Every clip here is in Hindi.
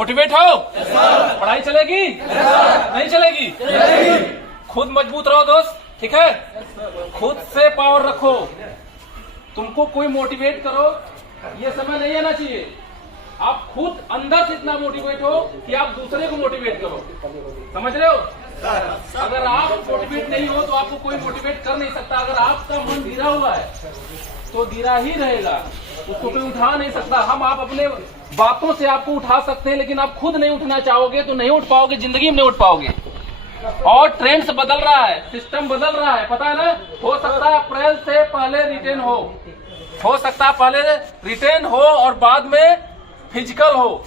मोटिवेट हो? पढ़ाई चलेगी? नहीं चलेगी? खुद मजबूत रहो दोस्त, ठीक है? खुद से पावर रखो। तुमको कोई मोटिवेट करो, ये समय नहीं आना चाहिए। आप खुद अंदर से इतना मोटिवेट हो कि आप दूसरे को मोटिवेट करो। समझ रहे हो? अगर आप मोटिवेट नहीं हो तो आपको कोई मोटिवेट कर नहीं सकता। अगर आपका मन गिरा हुआ है तो गिरा ही रहेगा, उसको कोई उठा नहीं सकता। आप अपने बातों से आपको उठा सकते हैं, लेकिन आप खुद नहीं उठना चाहोगे तो नहीं उठ पाओगे, जिंदगी में नहीं उठ पाओगे। और ट्रेंड्स बदल रहा है, सिस्टम बदल रहा है, पता है ना? हो सकता है अप्रैल से पहले रिटर्न हो सकता है पहले रिटर्न हो और बाद में फिजिकल हो।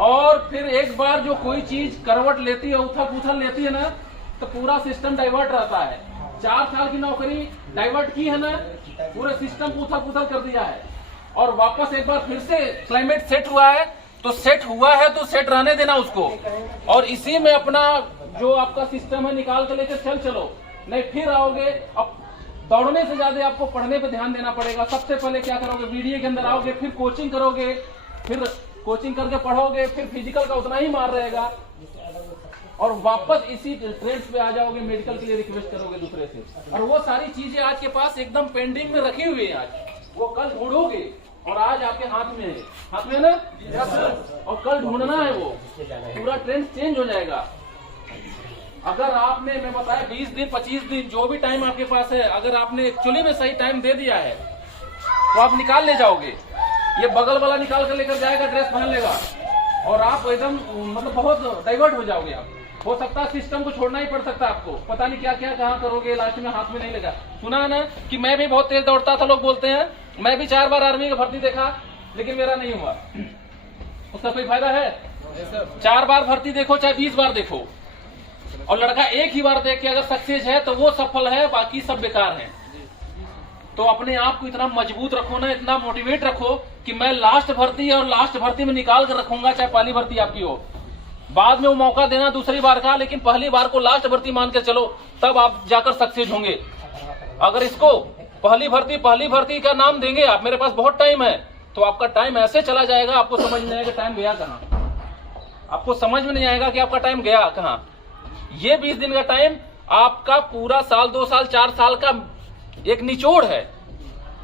और फिर एक बार जो कोई चीज करवट लेती है, उथल पुथल लेती है ना, तो पूरा सिस्टम डाइवर्ट रहता है। 4 साल की नौकरी डाइवर्ट की है ना, पूरे सिस्टम उथल पुथल कर दिया है। और वापस एक बार फिर से क्लाइमेट सेट हुआ है, तो सेट हुआ है तो सेट रहने देना उसको, और इसी में अपना जो आपका सिस्टम है निकाल के लेकर चलो। नहीं फिर आओगे, अब दौड़ने से ज्यादा आपको पढ़ने पे ध्यान देना पड़ेगा। सबसे पहले क्या करोगे? वीडियो के अंदर आओगे, फिर कोचिंग करोगे, फिर कोचिंग करके पढ़ोगे, फिर फिजिकल का उतना ही मार रहेगा, और वापस इसी ट्रेंड्स पे आ जाओगे, मेडिकल के लिए रिक्वेस्ट करोगे दूसरे से। और वो सारी चीजें आज के पास एकदम पेंडिंग में रखी हुई है, आज वो कल ढूंढोगे, और आज आपके हाथ में है। हाथ में ना? और कल ढूंढना है, वो पूरा ट्रेंड चेंज हो जाएगा। अगर आपने, मैं बताया 20 दिन 25 दिन जो भी टाइम आपके पास है, अगर आपने एक्चुअली में सही टाइम दे दिया है तो आप निकाल ले जाओगे। ये बगल वाला निकाल कर लेकर जाएगा, ड्रेस पहन लेगा, और आप एकदम मतलब बहुत डाइवर्ट हो जाओगे। आप हो सकता है सिस्टम को छोड़ना ही पड़ सकता है आपको, पता नहीं क्या क्या कहाँ करोगे, लास्ट में हाथ में नहीं लगा। सुना ना कि मैं भी बहुत तेज दौड़ता था, लोग बोलते हैं। मैं भी 4 बार आर्मी का भर्ती देखा, लेकिन मेरा नहीं हुआ। उसका कोई फायदा है? 4 बार भर्ती देखो चाहे 20 बार देखो, और लड़का एक ही बार देख के अगर सक्सेस है तो वो सफल है, बाकी सब बेकार है। तो अपने आप को इतना मजबूत रखो ना, इतना मोटिवेट रखो कि मैं लास्ट भर्ती और लास्ट भर्ती में निकाल कर रखूंगा, चाहे पहली भर्ती आपकी हो। बाद में वो मौका देना दूसरी बार का, लेकिन पहली बार को लास्ट भर्ती मान के चलो, तब आप जाकर सक्सेस होंगे। अगर इसको पहली भर्ती का नाम देंगे आप, मेरे पास बहुत टाइम है, तो आपका टाइम ऐसे चला जाएगा, आपको समझ नहीं आएगा टाइम गया कहाँ। आपको समझ में नहीं आएगा कि आपका टाइम गया कहाँ। ये 20 दिन का टाइम आपका पूरा साल, 2 साल, 4 साल का एक निचोड़ है।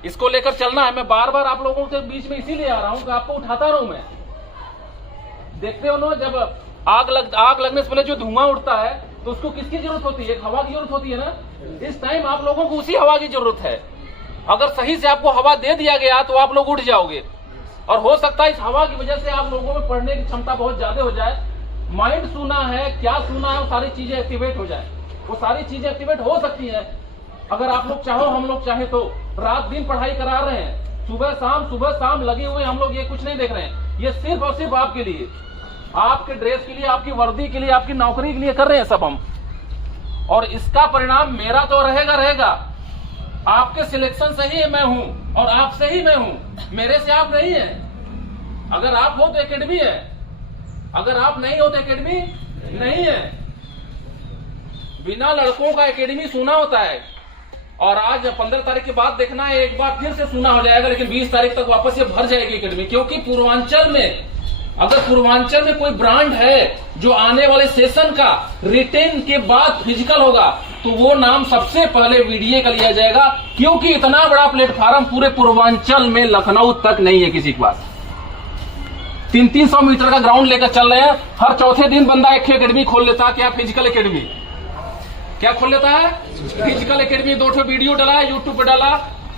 इसको लेकर चलना है। मैं बार बार आप लोगों के बीच में इसीलिए आ रहा हूं कि आपको उठाता रहूं मैं। देखते हो ना, जब आग लगने से पहले जो धुआं उठता है तो उसको किसकी जरूरत होती है? एक हवा की जरूरत होती है ना। इस टाइम आप लोगों को उसी हवा की जरूरत है। अगर सही से आपको हवा दे दिया गया तो आप लोग उठ जाओगे, और हो सकता है इस हवा की वजह से आप लोगों में पढ़ने की क्षमता बहुत ज्यादा हो जाए। माइंड सुना है, क्या सुना है, वो सारी चीजें एक्टिवेट हो जाए। वो सारी चीजें एक्टिवेट हो सकती है अगर आप लोग चाहो, हम लोग चाहे तो। रात दिन पढ़ाई करा रहे हैं, सुबह शाम लगे हुए हम लोग, ये कुछ नहीं देख रहे हैं। ये सिर्फ और सिर्फ आपके लिए, आपके ड्रेस के लिए, आपकी वर्दी के लिए, आपकी नौकरी के लिए कर रहे हैं सब हम। और इसका परिणाम मेरा तो रहेगा। आपके सिलेक्शन से ही मैं हूं, और आपसे ही मैं हूं, मेरे से आप नहीं है। अगर आप हो तो एकेडमी है, अगर आप नहीं हो तो एकेडमी नहीं है। बिना लड़कों का एकेडमी सुना होता है, और आज 15 तारीख के बाद देखना है, एक बार फिर से सुना हो जाएगा, लेकिन 20 तारीख तक वापस ये भर जाएगी एकेडमी। क्योंकि पूर्वांचल में, अगर पूर्वांचल में कोई ब्रांड है जो आने वाले सेशन का रिटेन के बाद फिजिकल होगा, तो वो नाम सबसे पहले वीडियो का लिया जाएगा। क्योंकि इतना बड़ा प्लेटफॉर्म पूरे पूर्वांचल में, लखनऊ तक नहीं है किसी के पास। 300 मीटर का ग्राउंड लेकर चल रहे हैं। हर चौथे दिन बंदा एक एकेडमी खोल लेता है। क्या? Physical academy. क्या खोल लेता है? Physical academy. 2 वीडियो डाला है यूट्यूब पे, डाला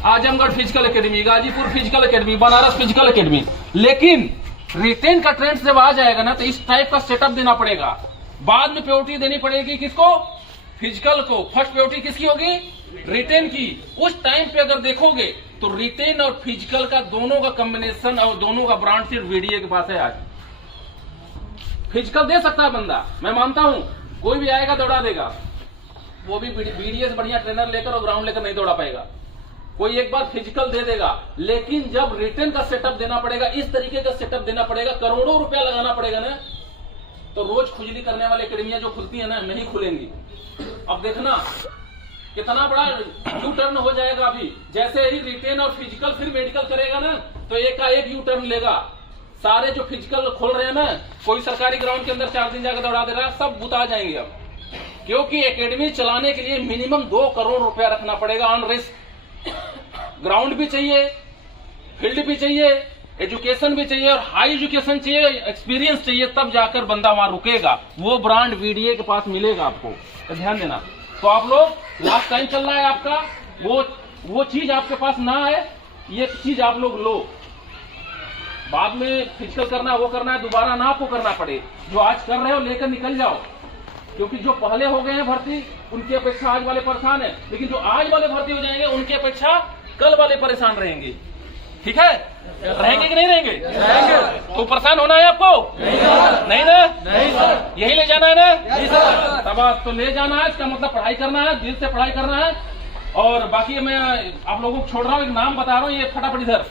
Azamgarh physical academy, Ghazipur physical academy, Banaras physical academy. लेकिन रिटेन का ट्रेंड जब आ जाएगा ना, तो इस टाइप का सेटअप देना पड़ेगा। बाद में प्रायोरिटी देनी पड़ेगी किसको? फिजिकल को। फर्स्ट प्रायोरिटी किसकी होगी? रिटेन की। उस टाइम पे अगर देखोगे तो रिटेन और फिजिकल का दोनों का कॉम्बिनेशन और दोनों का ब्रांड सिर्फ वीडियो के पास है। आज फिजिकल दे सकता है बंदा, मैं मानता हूं, कोई भी आएगा दौड़ा देगा। वो भी बीडीएस बढ़िया ट्रेनर लेकर और ग्राउंड लेकर नहीं दौड़ा पाएगा। कोई एक बार फिजिकल दे देगा, लेकिन जब रिटर्न का सेटअप देना पड़ेगा, इस तरीके का सेटअप देना पड़ेगा, करोड़ों रुपया लगाना पड़ेगा ना, तो रोज खुजली करने वाले एकेडमियां जो खुलती है ना, नहीं खुलेंगी। अब देखना कितना बड़ा यू टर्न हो जाएगा। अभी जैसे ही रिटेन और फिजिकल फिर मेडिकल करेगा ना, तो एक का एक यू टर्न लेगा। सारे जो फिजिकल खोल रहे हैं ना, कोई सरकारी ग्राउंड के अंदर 4 दिन जाकर दौड़ा दे रहा है, सब बुता जाएंगे अब। क्योंकि एकेडमी चलाने के लिए मिनिमम 2 करोड़ रुपया रखना पड़ेगा ऑन रिस्क। ग्राउंड भी चाहिए, फील्ड भी चाहिए, एजुकेशन भी चाहिए और हाई एजुकेशन चाहिए, एक्सपीरियंस चाहिए, तब जाकर बंदा वहां रुकेगा। वो ब्रांड वीडीए के पास मिलेगा आपको, तो ध्यान देना। तो आप लोग लास्ट टाइम चल रहा है आपका, वो चीज आपके पास ना आए, ये चीज आप लोग लो। बाद में फिजिकल करना, वो करना है, दोबारा ना आपको करना पड़े। जो आज कर रहे हो लेकर निकल जाओ, क्योंकि जो पहले हो गए हैं भर्ती, उनकी अपेक्षा आज वाले परेशान है, लेकिन जो आज वाले भर्ती हो जाएंगे उनकी अपेक्षा कल वाले परेशान रहेंगे। ठीक है, रहेंगे कि नहीं रहेंगे? तो परेशान होना है आपको? नहीं ना? नहीं सर। यही ले जाना है ना? नहीं सर। तब तो ले जाना है, इसका मतलब पढ़ाई करना है, दिल से पढ़ाई करना है। और बाकी मैं आप लोगों को छोड़ रहा हूँ, एक नाम बता रहा हूँ, ये फटाफट इधर